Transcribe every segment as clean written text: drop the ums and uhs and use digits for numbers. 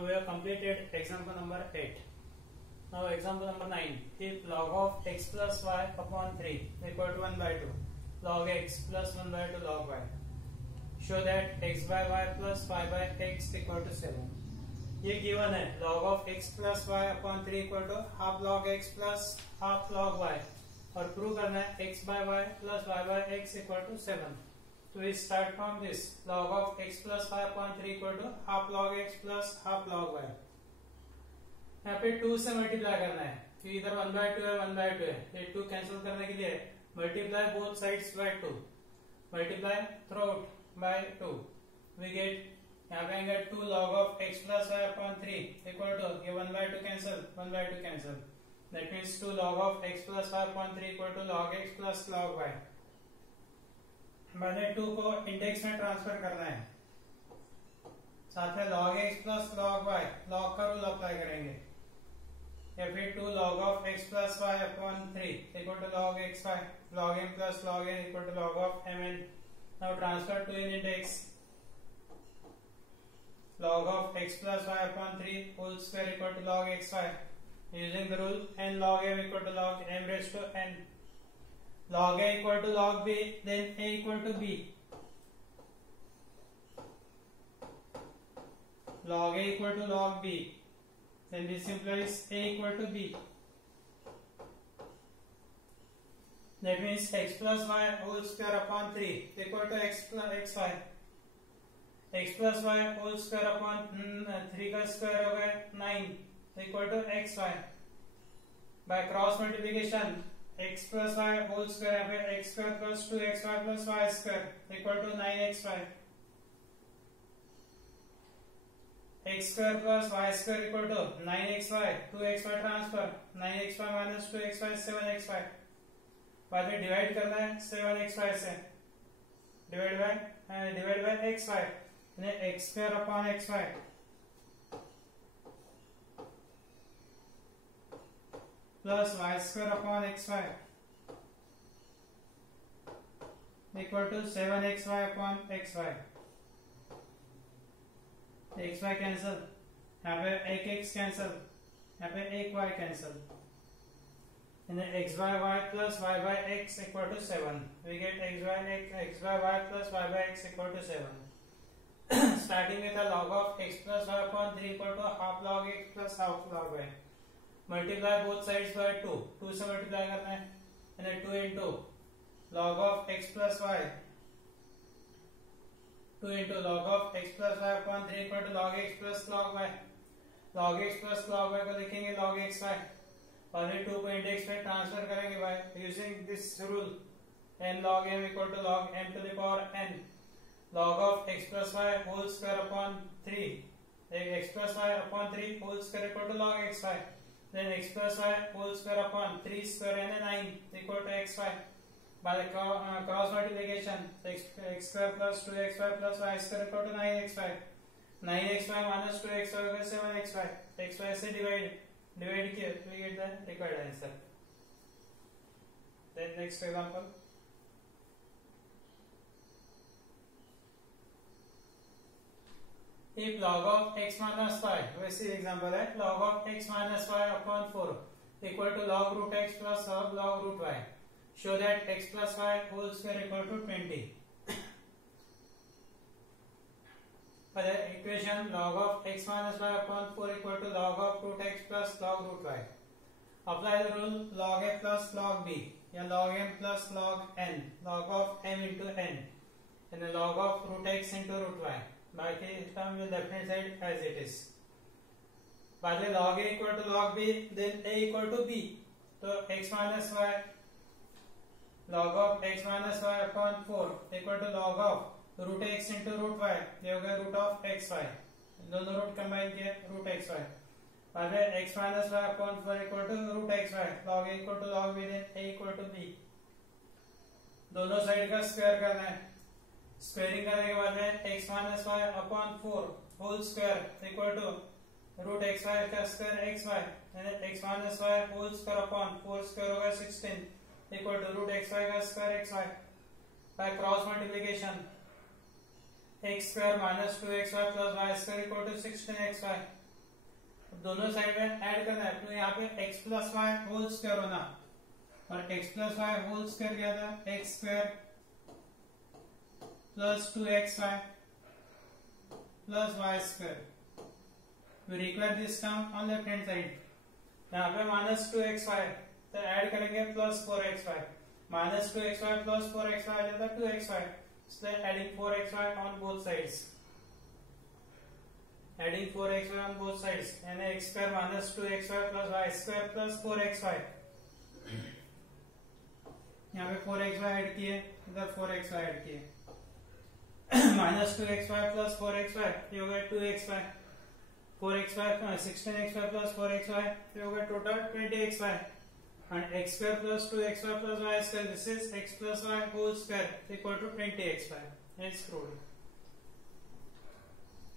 Now we have completed example number 8. Now example number 9. If log of x plus y upon 3 equal to 1 by 2, log x plus 1 by 2 log y. Show that x by y plus y by x equal to 7. ये given है log of x plus y upon 3 equal to half log x plus half log y और prove करना है x by y plus y by x equal to 7. So we start from this log of x plus y upon 3 equal to half log x plus half log y. यहाँ पे 2 से multiply करना है कि इधर 1 by 2 है 1 by 2 है, ये 2 कैंसिल करने के लिए multiply both sides by 2, multiply throughout by 2. We get यहाँ पे आएंगे 2 log of x plus y upon 3 equal to ये 1 by 2 cancel 1 by 2 cancel, that means 2 log of x plus y upon 3 equal to log x plus log y. मैंने 2 को index में transfer करना है, साथ में log x plus log y log का rule apply करेंगे या फिर 2 log of x plus y upon 3 equal to log x y log m plus log n equal to log of mn. Now transfer 2 in index. Log of x plus y upon 3 whole square equal to log x y. Using the rule n log m equal to log m raised to n. Log a equal to log b, then a equal to b. Log a equal to log b, then this implies a equal to b. That means x plus y whole square upon 3 equal to x plus xy. x plus y whole square upon 3 का square हो गया 9 equal to xy. By cross multiplication x plus y whole square यहाँ पे x square plus 2xy plus y square equal to 9xy. x square plus y square equal to 9xy, 2xy transfer 9xy minus 2xy 7xy. बाद में divide करना है 7xy से, divide by xy यानी x square upon xy plus y square upon xy equal to 7xy upon xy. xy cancel, यहाँ पे एक x cancel, यहाँ पे एक y cancel, x by y plus y by x equal to 7. We get x by y plus y by x equal to 7. Starting with a log of x plus y upon 3 equal to half log x plus half log y. Multiply both sides by 2. 2 से multiply करना है, यानी 2 into log of x plus y. 2 into log of x plus y upon 3 equal to log x plus log y. Log x plus log y को लिखेंगे log x y और ये 2 को index में ट्रांसफर करेंगे by using this rule n log m equal to log m to the power n. Log of x plus y whole square upon 3, x plus y upon 3 whole square equal to log x y. Then x plus y whole square upon 3 square and 9 equal to xy. By the cross multiplication, x square plus 2xy plus y square equal to 9xy. 9xy minus 2xy equals 7xy. xy से divide किया, we get the required answer. Then next example. If log of x minus y, वैसे example है log of x minus y upon 4 equal to log root x plus log root y. Show that x plus y whole square equal to 20. For the equation log of x minus y upon 4 equal to log of root x plus log root y. Apply the rule log a plus log b या log m plus log n, log of m into n and the log of root x into root y. बाकी term will left hand side as it is. बाद में log a equal to log b, then a equal to b. तो x minus y log of x minus y upon 4 equal to log of root x into root y. ये हो गया root of xy, दोनों root combine किए root xy. बाद में x minus y upon 4 equal to root xy, log a equal to log b, then a equal to b. दोनों side का square करना है. स्क्वायरिंग करने के बाद में x minus y upon 4 whole square equal to root xy का square xy, यानी x minus y whole square upon 4 square होगा 16 equal to root xy का square xy. by cross multiplication x square minus 2xy plus y square equal to 16xy. दोनों side में add करना है तो यहाँ पे x plus y whole square होना, और x plus y whole square क्या था, x square plus 2xy plus y square. We require this term on left hand side. यहाँ पे माइनस 2xy तो ऐड करेंगे plus 4xy, minus 2xy plus 4xy आ जाता है 2xy, इसलिए adding 4xy on both sides, adding 4xy on both sides यानी x square minus 2xy plus y square plus 4xy. यहाँ पे 4xy ऐड किए, इधर 4xy ऐड किए, minus 2xy plus 4xy ये हो गया 2xy, 4xy 16xy plus 4xy ये हो गया total 20xy, and x square plus 2xy plus y square, this is x plus y whole square equal to 20xy. Hence proved.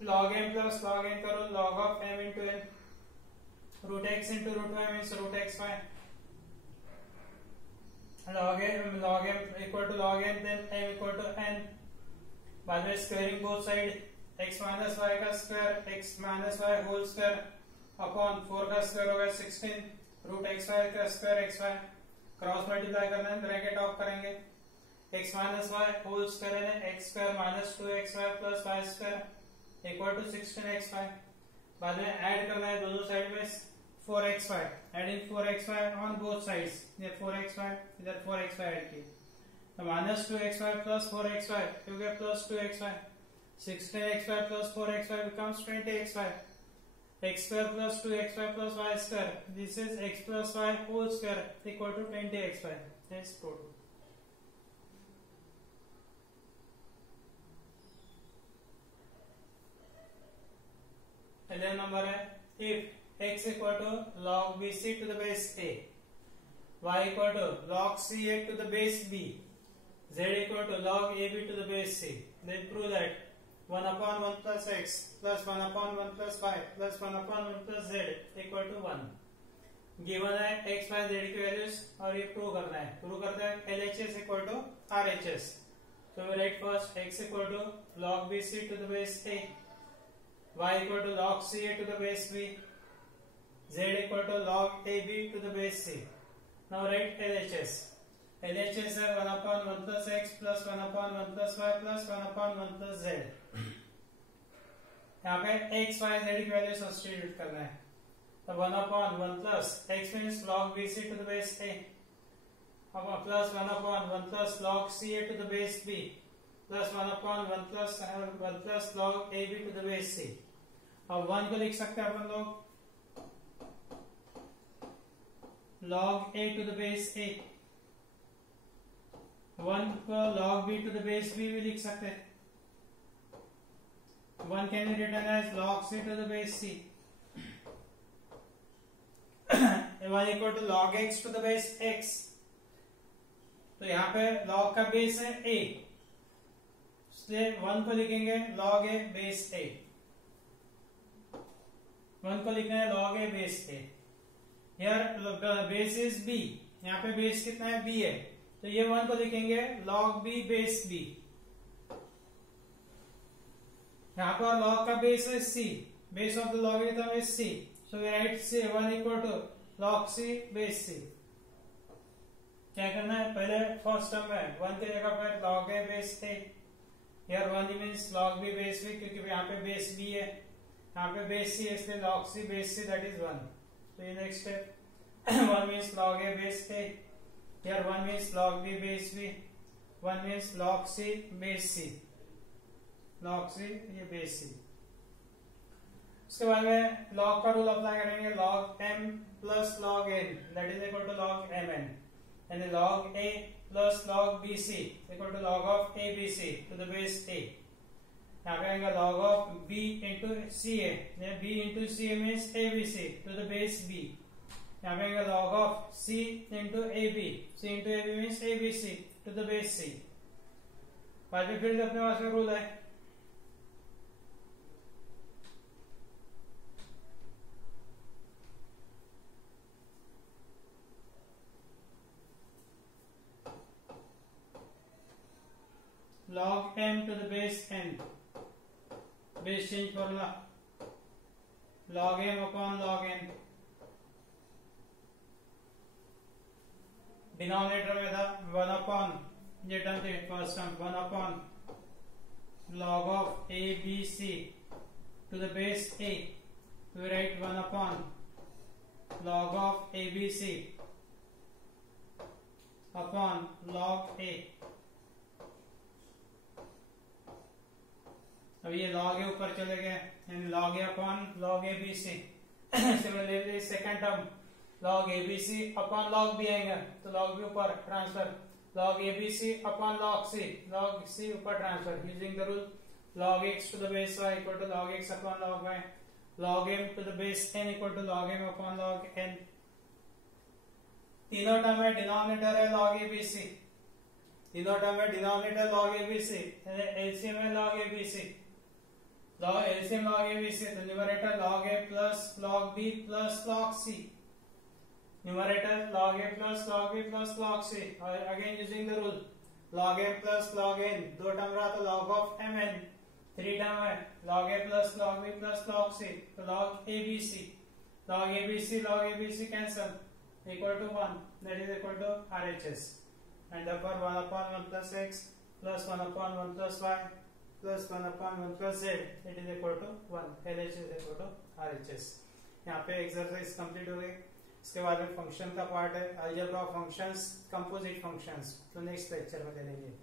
log m plus log n करो, log of m into n, root x into root y means root xy, log m equal to log n, then m equal to n. बाद में squaring both side, x minus y का square x minus y whole square upon 4 का square होगा 16, root xy का square xy, cross multiply करना है, bracket off करेंगे, x minus y whole square है x square minus 2xy plus y square equal to 16xy. बाद में add करना है दोनों साइड में 4xy, adding 4xy on both sides, ये 4xy इधर 4xy ऐड किए तो माइनस 2xy प्लस 4xy हो गया plus 2xy, 16xy plus 4xy becomes 20xy, x square plus 2xy plus y square, this is x plus y whole square equal to 20xy. Hence proved. पहले number है, if x equal to log bc to the base a, y equal to log ca to the base b, z equal to log ab to the base c, then prove that 1 upon 1 plus x plus 1 upon 1 plus y plus 1 upon 1 plus z equal to 1. Given है x y z की values और ये prove करना है. Prove करता है LHS equal to RHS. So we write first x equal to log bc to the base a, y equal to log ca to the base b, z equal to log ab to the base c. Now write LHS. LHS है 1 upon 1 plus x plus 1 upon 1 plus y plus 1 upon 1 plus z. यहाँ पे x, y, z की value substitute करना है. तो 1 upon 1 plus x means log bc to the base a, अब plus 1 upon 1 plus log ca to the base b plus 1 upon 1 plus log ab to the base c. अब 1 को लिख सकते हैं अपन लोग log a to the base a, 1 को log b to the base b भी लिख सकते हैं. 1 can be written as log c to the base c. 1 equal to log x to the base x. तो यहाँ पे log का base है a, इसलिए 1 को लिखेंगे log a बेस a. 1 को लिखना है log a base a. Here base is b, यहाँ पे बेस कितना है b है, तो ये 1 को लिखेंगे log b बेस b. यहाँ पर log का बेस है c, base of the logarithm is c, so we write c 1 equal to log c base c. क्या करना है, पहले फर्स्ट टर्म में 1 की जगह पर log a base a, here 1 means log b base b, क्योंकि यहाँ पे बेस b है, यहाँ पे बेस c है, इसलिए log c base c that is 1. So in next step 1 means log a base a, here 1 means log b base b, 1 means log c base c, log c ये base c. उसके बाद में log का rule apply करेंगे, log m plus log n that is equal to log mn, यानी log a plus log bc equal to log of abc to the base a. यहाँ पे आएगा log of b into ca, b into ca means abc to the base b. यहाँ पे आएगा log of c into ab, c into ab means abc to the base c. बाद में फिर अपने पास में रूल है, log m to the base n, base change formula. log m upon log n, denominator में था 1 upon ये term थे first term 1 upon log of a b c to the base a, we write 1 upon log of a b c upon log a. अब ये log a ऊपर चले गए यानी log a upon log a b c. Similarly second term log a b c upon log b आएगा तो log b ऊपर transfer, log a b c upon log c ऊपर transfer using the rule log x to the base y equal to log x upon log y, log m to the base n equal to log m upon log n. तीनों term में denominator है log a b c, तीनों term में denominator log a b c, LCM है log a b c, LCM log a b c तो numerator log a plus log b plus log c, numerator log a plus log b plus log c. Again using the rule log m plus log n, दो term रहा तो log of mn, three term है log a plus log b plus log c तो log abc, log abc cancel equal to 1, that is equal to RHS, and therefore 1 upon 1 plus x plus 1 upon 1 plus y plus 1 upon 1 plus z, it is equal to 1, LHS is equal to RHS. यहाँ पे exercise complete हो गई. इसके बाद में function का part है algebra of functions, composite functions, तो नेक्स्ट लेक्चर में ले लेंगे.